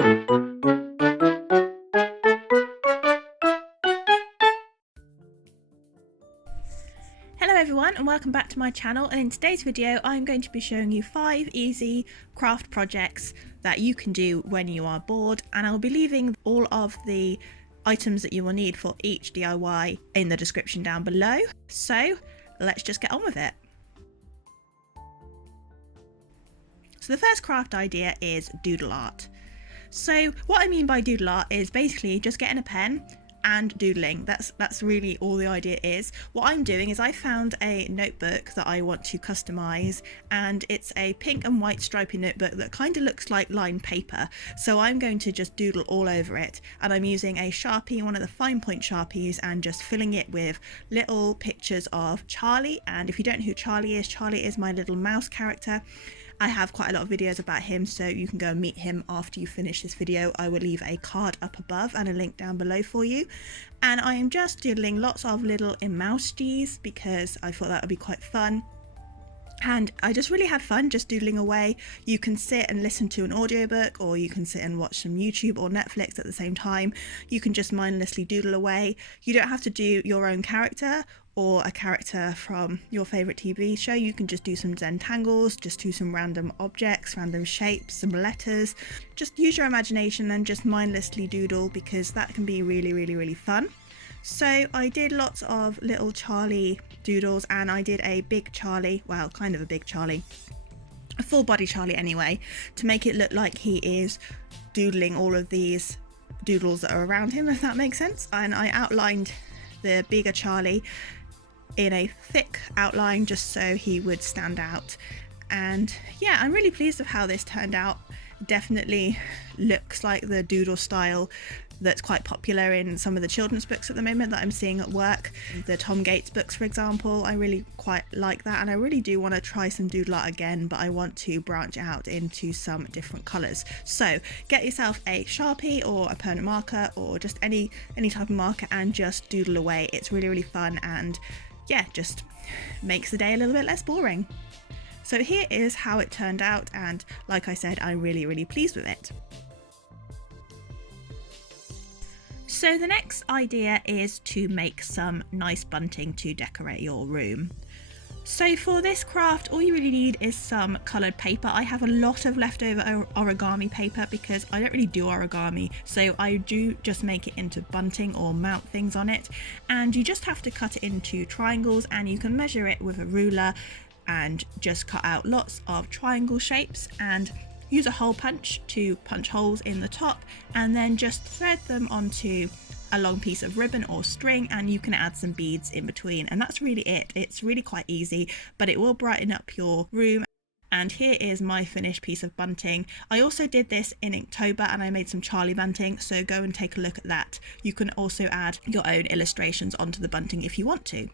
Hello everyone and welcome back to my channel, and in today's video I'm going to be showing you 5 easy craft projects that you can do when you are bored, and I'll be leaving all of the items that you will need for each DIY in the description down below. So let's just get on with it. So the first craft idea is doodle art. So what I mean by doodle art is basically just getting a pen and doodling. That's really all the idea is. What I'm doing is I found a notebook that I want to customize, and it's a pink and white stripy notebook that kind of looks like lined paper, so I'm going to just doodle all over it, and I'm using a Sharpie, one of the fine point Sharpies, and just filling it with little pictures of Charlie. And if you don't know who Charlie is my little mouse character. I have quite a lot of videos about him, so you can go and meet him after you finish this video. I will leave a card up above and a link down below for you. And I am just doodling lots of little emojis because I thought that would be quite fun. And I just really had fun just doodling away. You can sit and listen to an audiobook, or you can sit and watch some YouTube or Netflix at the same time. You can just mindlessly doodle away. You don't have to do your own character or a character from your favourite TV show. You can just do some Zentangles, just do some random objects, random shapes, some letters. Just use your imagination and just mindlessly doodle, because that can be really fun. So I did lots of little Charlie doodles, and I did a big Charlie, well, kind of a big Charlie, a full body Charlie anyway, to make it look like he is doodling all of these doodles that are around him, if that makes sense. And I outlined the bigger Charlie in a thick outline just so he would stand out. And yeah, I'm really pleased with how this turned out. Definitely looks like the doodle style that's quite popular in some of the children's books at the moment that I'm seeing at work. The Tom Gates books, for example, I really quite like that, and I really do want to try some doodle art again, but I want to branch out into some different colours. So get yourself a Sharpie or a permanent marker, or just any type of marker, and just doodle away. It's really fun, and yeah, just makes the day a little bit less boring. So here is how it turned out, and like I said, I'm really pleased with it. So the next idea is to make some nice bunting to decorate your room. So for this craft, all you really need is some coloured paper. I have a lot of leftover origami paper because I don't really do origami, so I do just make it into bunting or mount things on it. And you just have to cut it into triangles, and you can measure it with a ruler and just cut out lots of triangle shapes, and use a hole punch to punch holes in the top, and then just thread them onto a long piece of ribbon or string, and you can add some beads in between, and that's really it. It's really quite easy, but it will brighten up your room. And here is my finished piece of bunting. I also did this in Inktober, and I made some Charlie bunting, so go and take a look at that. You can also add your own illustrations onto the bunting if you want to.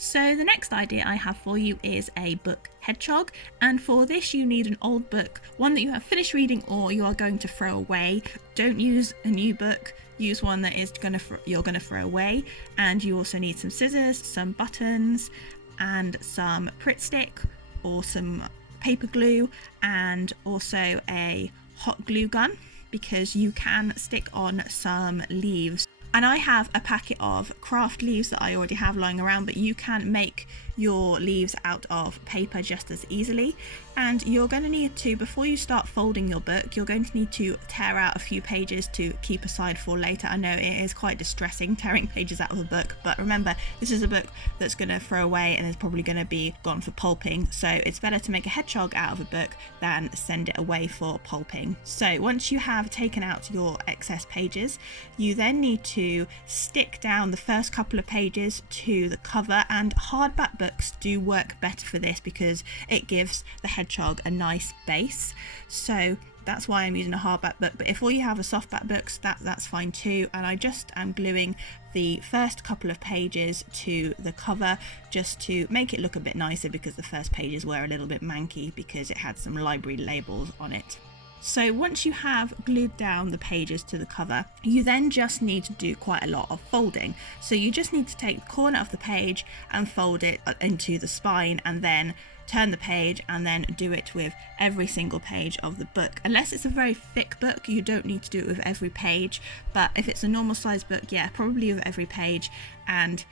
So the next idea I have for you is a book Hedgehog, and for this you need an old book, one that you have finished reading or you are going to throw away. Don't use a new book, use one that you're going to throw away. And you also need some scissors, some buttons, and some Pritt stick or some paper glue, and also a hot glue gun, because you can stick on some leaves. And I have a packet of craft leaves that I already have lying around, but you can make your leaves out of paper just as easily. And you're going to need to, before you start folding your book, you're going to need to tear out a few pages to keep aside for later. I know it is quite distressing tearing pages out of a book, but remember, this is a book that's going to throw away and is probably going to be gone for pulping, so it's better to make a hedgehog out of a book than send it away for pulping. So once you have taken out your excess pages, you then need to stick down the first couple of pages to the cover, and hardback books do work better for this because it gives the hedgehog a nice base. So that's why I'm using a hardback book, but if all you have are softback books, that's fine too. And I just am gluing the first couple of pages to the cover just to make it look a bit nicer, because the first pages were a little bit manky because it had some library labels on it. So once you have glued down the pages to the cover, you then just need to do quite a lot of folding. So you just need to take the corner of the page and fold it into the spine, and then turn the page and then do it with every single page of the book. Unless it's a very thick book, you don't need to do it with every page, but if it's a normal size book, yeah, probably with every page. And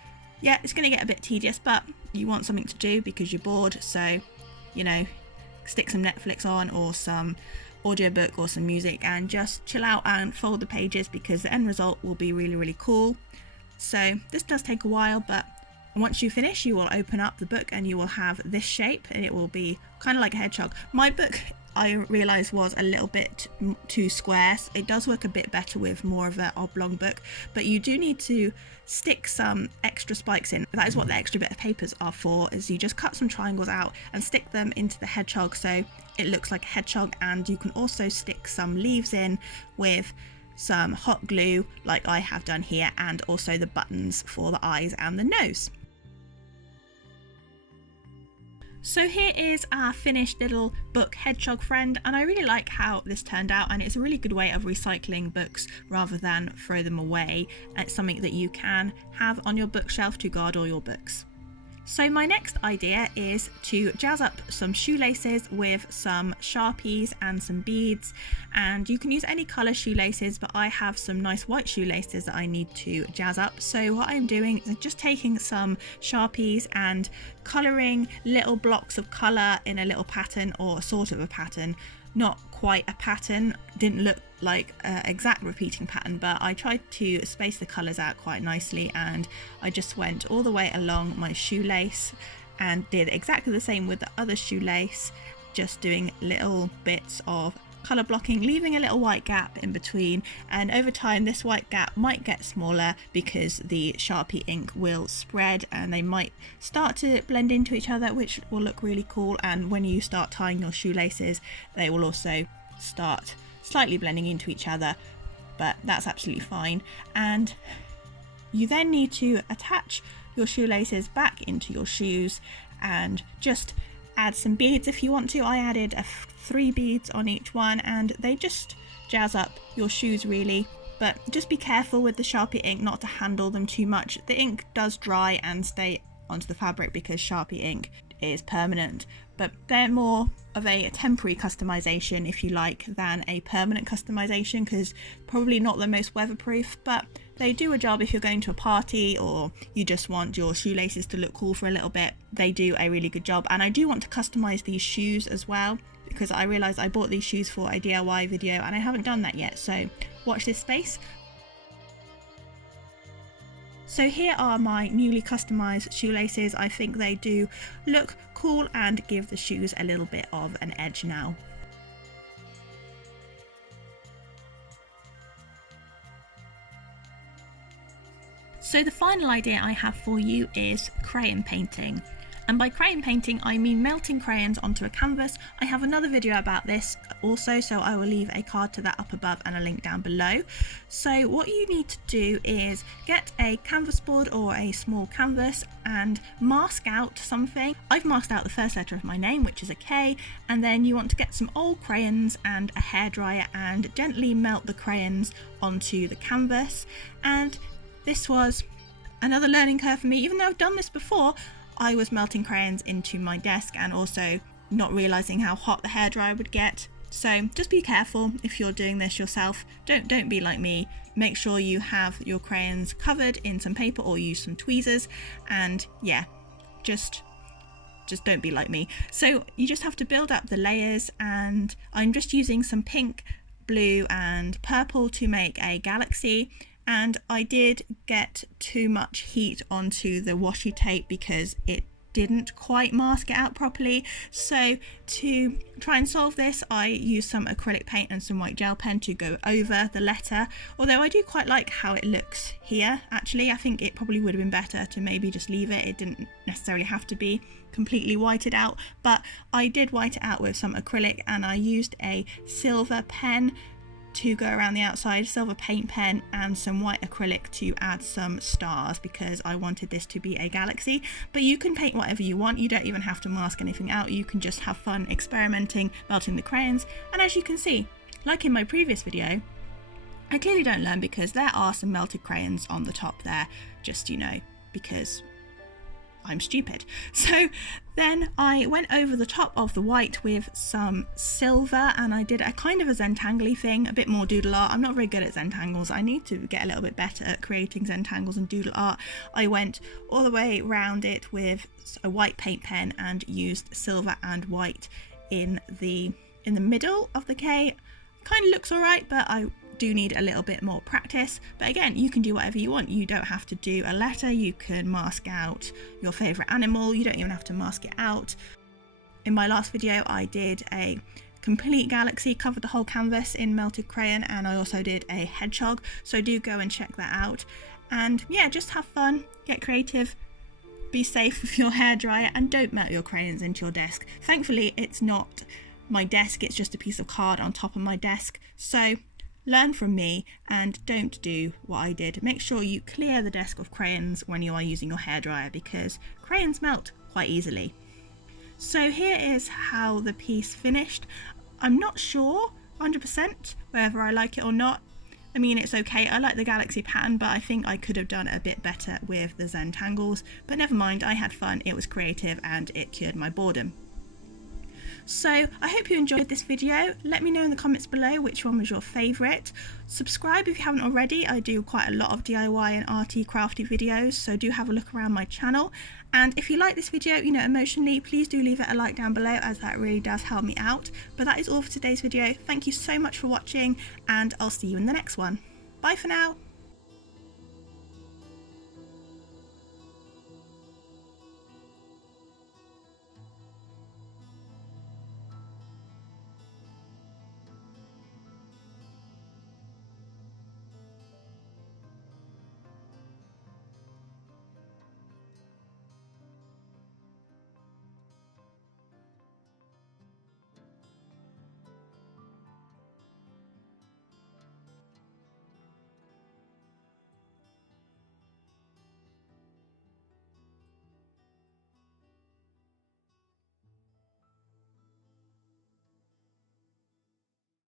yeah, it's going to get a bit tedious, but you want something to do because you're bored, so you know, stick some Netflix on or some audiobook or some music and just chill out and fold the pages, because the end result will be really, really cool. So this does take a while, but once you finish, you will open up the book and you will have this shape, and it will be kind of like a hedgehog. My book, I realised, was a little bit too square. So it does work a bit better with more of an oblong book, but you do need to stick some extra spikes in. That is what the extra bit of papers are for, is you just cut some triangles out and stick them into the hedgehog so it looks like a hedgehog. And you can also stick some leaves in with some hot glue like I have done here, and also the buttons for the eyes and the nose. So here is our finished little book hedgehog friend, and I really like how this turned out, and it's a really good way of recycling books rather than throw them away. It's something that you can have on your bookshelf to guard all your books. So my next idea is to jazz up some shoelaces with some Sharpies and some beads, and you can use any colour shoelaces, but I have some nice white shoelaces that I need to jazz up. So what I'm doing is just taking some Sharpies and colouring little blocks of colour in a little pattern, or sort of a pattern, not quite a pattern, didn't look like an exact repeating pattern, but I tried to space the colours out quite nicely, and I just went all the way along my shoelace and did exactly the same with the other shoelace, just doing little bits of colour blocking, leaving a little white gap in between. And over time this white gap might get smaller because the Sharpie ink will spread and they might start to blend into each other, which will look really cool. And when you start tying your shoelaces, they will also start slightly blending into each other, but that's absolutely fine. And you then need to attach your shoelaces back into your shoes and just add some beads if you want to. I added 3 beads on each one, and they just jazz up your shoes really, but just be careful with the Sharpie ink not to handle them too much. The ink does dry and stay onto the fabric because Sharpie ink is permanent, but they're more of a temporary customization, if you like, than a permanent customization, because probably not the most weatherproof, but they do a job if you're going to a party or you just want your shoelaces to look cool for a little bit. They do a really good job. And I do want to customize these shoes as well, because I realized I bought these shoes for a DIY video and I haven't done that yet, so watch this space. So here are my newly customized shoelaces. I think they do look cool and give the shoes a little bit of an edge now. So the final idea I have for you is crayon painting. And by crayon painting, I mean melting crayons onto a canvas. I have another video about this also, so I will leave a card to that up above and a link down below. So what you need to do is get a canvas board or a small canvas and mask out something. I've masked out the first letter of my name, which is a K, and then you want to get some old crayons and a hairdryer and gently melt the crayons onto the canvas. And this was another learning curve for me. Even though I've done this before, I was melting crayons into my desk and also not realizing how hot the hairdryer would get. So just be careful if you're doing this yourself. Don't be like me. Make sure you have your crayons covered in some paper or use some tweezers, and yeah, just don't be like me. So you just have to build up the layers, and I'm just using some pink, blue and purple to make a galaxy. And I did get too much heat onto the washi tape because it didn't quite mask it out properly. So to try and solve this, I used some acrylic paint and some white gel pen to go over the letter. Although I do quite like how it looks here, actually. I think it probably would have been better to maybe just leave it. It didn't necessarily have to be completely whited out, but I did white it out with some acrylic, and I used a silver pen to go around the outside, silver paint pen and some white acrylic to add some stars because I wanted this to be a galaxy. But you can paint whatever you want, you don't even have to mask anything out, you can just have fun experimenting, melting the crayons. And as you can see, like in my previous video, I clearly don't learn because there are some melted crayons on the top there, just, you know, because I'm stupid. So then I went over the top of the white with some silver, and I did a kind of a Zentangly thing, a bit more doodle art. I'm not very good at Zentangles. I need to get a little bit better at creating Zentangles and doodle art. I went all the way around it with a white paint pen and used silver and white in the middle of the K. Kind of looks alright, but I do need a little bit more practice. But again, you can do whatever you want. You don't have to do a letter. You can mask out your favourite animal. You don't even have to mask it out. In my last video, I did a complete galaxy, covered the whole canvas in melted crayon, and I also did a hedgehog. So do go and check that out. And yeah, just have fun, get creative, be safe with your hairdryer, and don't melt your crayons into your desk. Thankfully, it's not my desk, it's just a piece of card on top of my desk. So learn from me and don't do what I did. Make sure you clear the desk of crayons when you are using your hairdryer, because crayons melt quite easily. So here is how the piece finished. I'm not sure 100% whether I like it or not. I mean, it's okay. I like the galaxy pattern, but I think I could have done a bit better with the Zentangles. But never mind, I had fun, it was creative, and it cured my boredom. So I hope you enjoyed this video. Let me know in the comments below which one was your favourite. Subscribe if you haven't already. I do quite a lot of DIY and arty crafty videos, so do have a look around my channel. And if you like this video, you know, emotionally, please do leave it a like down below, as that really does help me out. But that is all for today's video. Thank you so much for watching, and I'll see you in the next one. Bye for now.